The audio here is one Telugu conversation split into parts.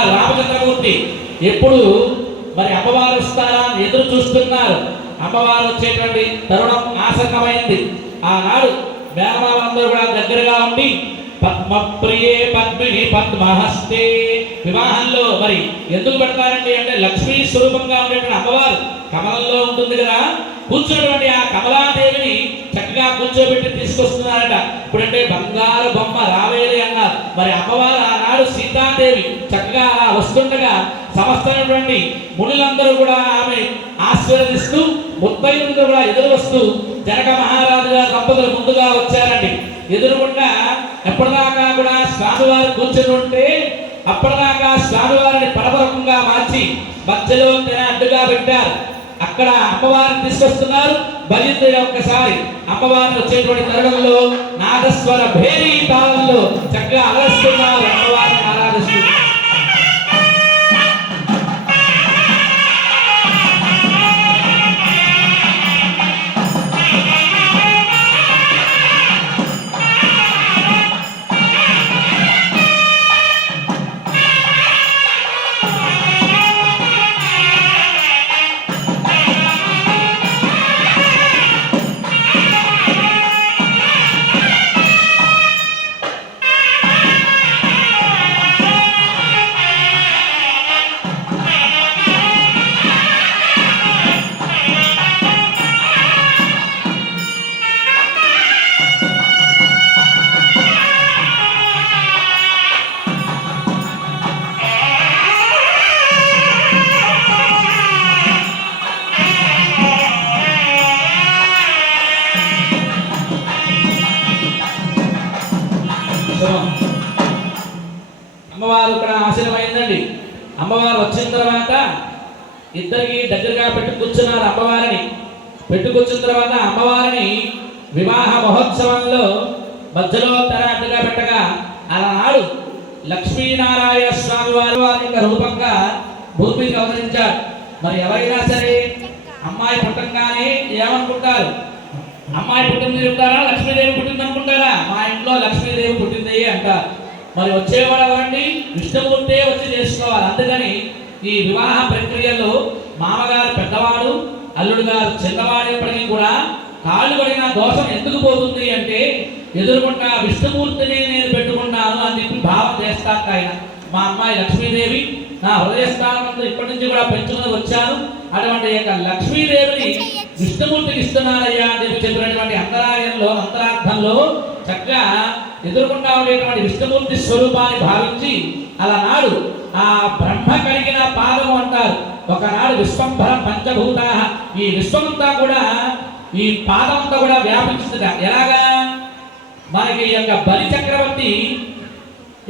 ఉన్నారు. రామచంద్రమూర్తి ఎప్పుడు మరి అమ్మవారు వస్తారా అని ఎదురు చూస్తున్నారు. అమ్మవారు వచ్చేటువంటి తరుణం ఆసన్నమైంది. ఆనాడు మేనమామలందరూ కూడా దగ్గరగా ఉండి పద్మప్రియే పద్మిని పద్మహస్తే, వివాహంలో మరి ఎందుకు పెడతారండి అంటే లక్ష్మీ స్వరూపంగా ఉండేటువంటి అమ్మవారు కమలంలో ఉంటుంది కదా, కూర్చున్నటువంటి ఆ కమలాదేవిని చక్కగా కూర్చోబెట్టి తీసుకొస్తున్నారట. ఇప్పుడంటే బంగారు బొమ్మ రావేలి అన్నారు. మరి అమ్మవారు ఆనాడు సీతాదేవి చక్కగా అలా వస్తుండగా సమస్తమైనటువంటి మునులందరూ కూడా ఆమె ఆశీర్వదిస్తూ ముత్తైదులందరూ కూడా ఎదురు వస్తూ జనక మహారాజు గారు దంపతులు ముందుగా వచ్చారండి. ఎదురుగుండా ఎప్పటిదాకా కూడా స్వామివారు కూర్చొని ఉంటే అప్పటిదాకా స్వామివారిని పరపరకంగా మార్చి మధ్యలో అడ్డుగా పెట్టారు. అక్కడ అమ్మవారిని తీసుకొస్తున్నారు. భజించే ఒక్కసారి అమ్మవారిని వచ్చేటువంటి తరుణంలో నాదస్వర భేరీ తాళంలో చక్కగా అలరిస్తున్నారు, అమ్మవారిని ఆరాధిస్తున్నారు. అమ్మవారు ఇక్కడ ఆశీనమైందండి. అమ్మవారు వచ్చిన తర్వాత ఇద్దరికి దగ్గరగా పెట్టు కూర్చున్నారు. అమ్మవారిని పెట్టు కూర్చున్న తర్వాత అమ్మవారిని వివాహ మహోత్సవంలో మధ్యలో అడ్డుగా పెట్టగా ఆనాడు లక్ష్మీనారాయణ స్వామి వారి యొక్క రూపంగా భూమికి అవతరించారు. మరి ఎవరైనా సరే అమ్మాయి పుట్టంగానే ఏమనుకుంటారు? అమ్మాయి పుట్టింది చెప్తారా, లక్ష్మీదేవి పుట్టింది అనుకుంటారా? మా ఇంట్లో లక్ష్మీదేవి పుట్టింది అంటారు. మరి వచ్చేవాడు ఎవరండి? విష్ణుమూర్తే వచ్చి చేసుకోవాలి. అందుకని ఈ వివాహ ప్రక్రియలో మామగారు పెద్దవాడు, అల్లుడు గారు చిన్నవాడేప్పటికీ కూడా కాళ్ళు పడిన దోషం ఎందుకు పోతుంది అంటే ఎదురుకుంటా విష్ణుమూర్తిని నేను పెట్టుకున్నాను అని చెప్పి భావం చేస్తాక ఆయన. మా అమ్మాయి లక్ష్మీదేవి నా హృదయస్థానం ఇప్పటి నుంచి కూడా పెంచుకుని వచ్చాను, అటువంటి యొక్క లక్ష్మీదేవిని విష్ణుమూర్తికి ఇస్తున్నారయ్యా అని చెప్పి చెప్పినటువంటి అంతరార్థంలో చక్కగా ఎదురుకుండా ఉండేటువంటి విష్ణుమూర్తి స్వరూపాన్ని భావించి అలనాడు ఆ బ్రహ్మ కలిగిన పాదము అంటారు. ఒకనాడు విశ్వంభర పంచభూత, ఈ విశ్వమంతా కూడా ఈ పాదమంతా కూడా వ్యాపించింది. ఎలాగా? మనకి యొక్క బలి చక్రవర్తి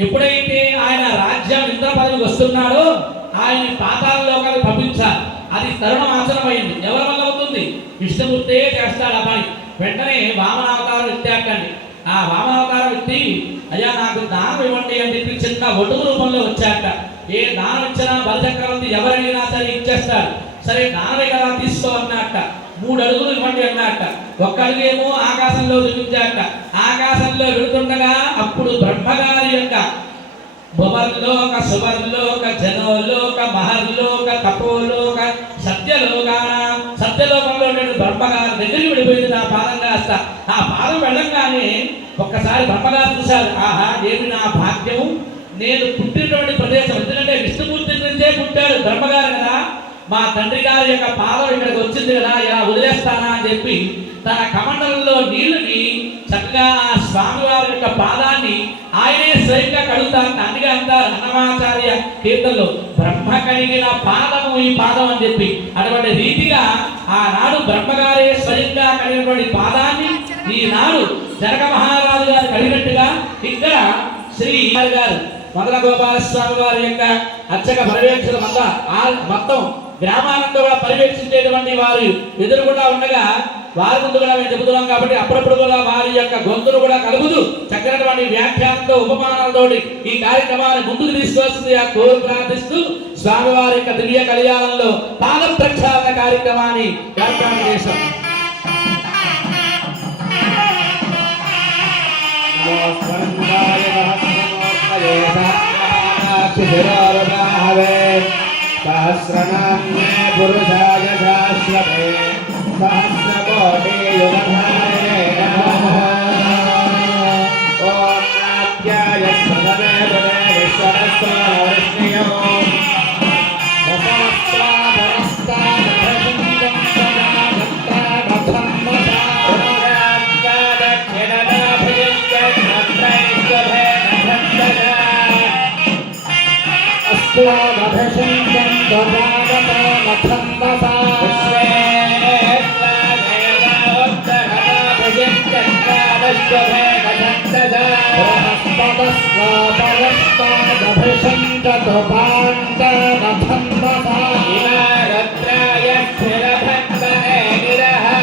ఎప్పుడైతే ఆయన రాజ్యం ఇంద్ర పదవికి వస్తున్నాడో ఆయన పాతాళలోకానికి పంపించాలి. అది తరుణం ఆచరణమైంది. ఎవరి వల్ల అవుతుంది? విష్ణుమూర్తే చేస్తాడు ఆ పని. వెంటనే వామనావతారం ఎత్తాకండి. ఆ వామనావతారం ఎత్తి అయ్యా నాకు దానం ఇవ్వండి అని చెప్పి చిన్న ఒడుగు రూపంలో వచ్చాక ఏ దానం ఇచ్చినా బలిచక్రవర్తి ఎవరైనా సరే ఇచ్చేస్తాడు. సరే దానమే కదా తీసుకో అన్నట్ట. 3 అడుగులు ఇవ్వండి అన్నట్ట. 1 అడుగేమో ఆకాశంలో చూపించాక ఆకాశంలో వెళుతుండగా అప్పుడు బ్రహ్మగారి యొక్క భువర్లోక సువర్లోక జనోలోక మహర్లోక తపోలోక సత్యలోకంలో నేను బ్రహ్మగారి దగ్గరికి వెళ్ళిపోయింది నా పాదం కాస్త. ఆ పాదం వెళ్ళంగానే ఒక్కసారి బ్రహ్మగారు చూశారు. ఆహా ఏమి నా భాగ్యము, నేను పుట్టినటువంటి ప్రదేశం. ఎందుకంటే విష్ణుమూర్తి నుంచే పుట్టాడు బ్రహ్మగారు కదా, మా తండ్రి గారి యొక్క పాదం ఇక్కడికి వచ్చింది కదా, ఇలా వదిలేస్తానా అని చెప్పి తన కమండలంలో నీళ్లుని చక్కగా ఆ స్వామివారి యొక్క పాదాన్ని ఆయనే స్వయంగా కడుగుతారని అందుకే అంటారు అన్నమాచార్య కీర్తనలో బ్రహ్మ కలిగిన పాదము ఈ పాదం అని చెప్పి. అటువంటి రీతిగా ఆనాడు బ్రహ్మగారే స్వయంగా కలిగినటువంటి పాదాన్ని ఈనాడు జనక మహారాజు గారు కలిగినట్టుగా ఇక్కడ శ్రీ గారు మొదల గోపాలస్వామి వారి యొక్క అర్చక పర్యవేక్షణ మొత్తం గ్రామానంతా కూడా పర్యవేక్షించేటువంటి వారు ఎదురుకుండా ఉండగా వారి ముందు కూడా మేము చెబుతున్నాం కాబట్టి అప్పుడప్పుడు కూడా వారి యొక్క గొంతులు కూడా కలుగుతూ చక్కనటువంటి వ్యాఖ్యానంతో ఉపమానాలతో ఈ కార్యక్రమాన్ని ముందుకు తీసుకొస్తుంది ఆ కోరు ప్రార్థిస్తూ స్వామివారి యొక్క దివ్య కళ్యాణంలో పాద ప్రక్షాళన కార్యక్రమాన్ని ఏర్పాటు చేశాం. सहस्रनाम्ने पुरुषाय शाश्वते सहस्रकोटियुगधारिणे नमः ॐ नाट्याय प्रथमे पदे विश्वरस्वाविष्णयो Abhishekam Dvajata Mathambasa Brahaspadasva Parastadabhishanka Dvapanta Mathambasa Ratraya Sthirabhandane Niraha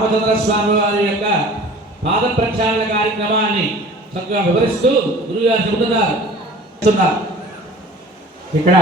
Ramachandra స్వామి వారి యొక్క పాద ప్రక్షాళన కార్యక్రమాన్ని చక్కగా వివరిస్తూ గురుగారు చెబుతున్నారు. ఇక్కడ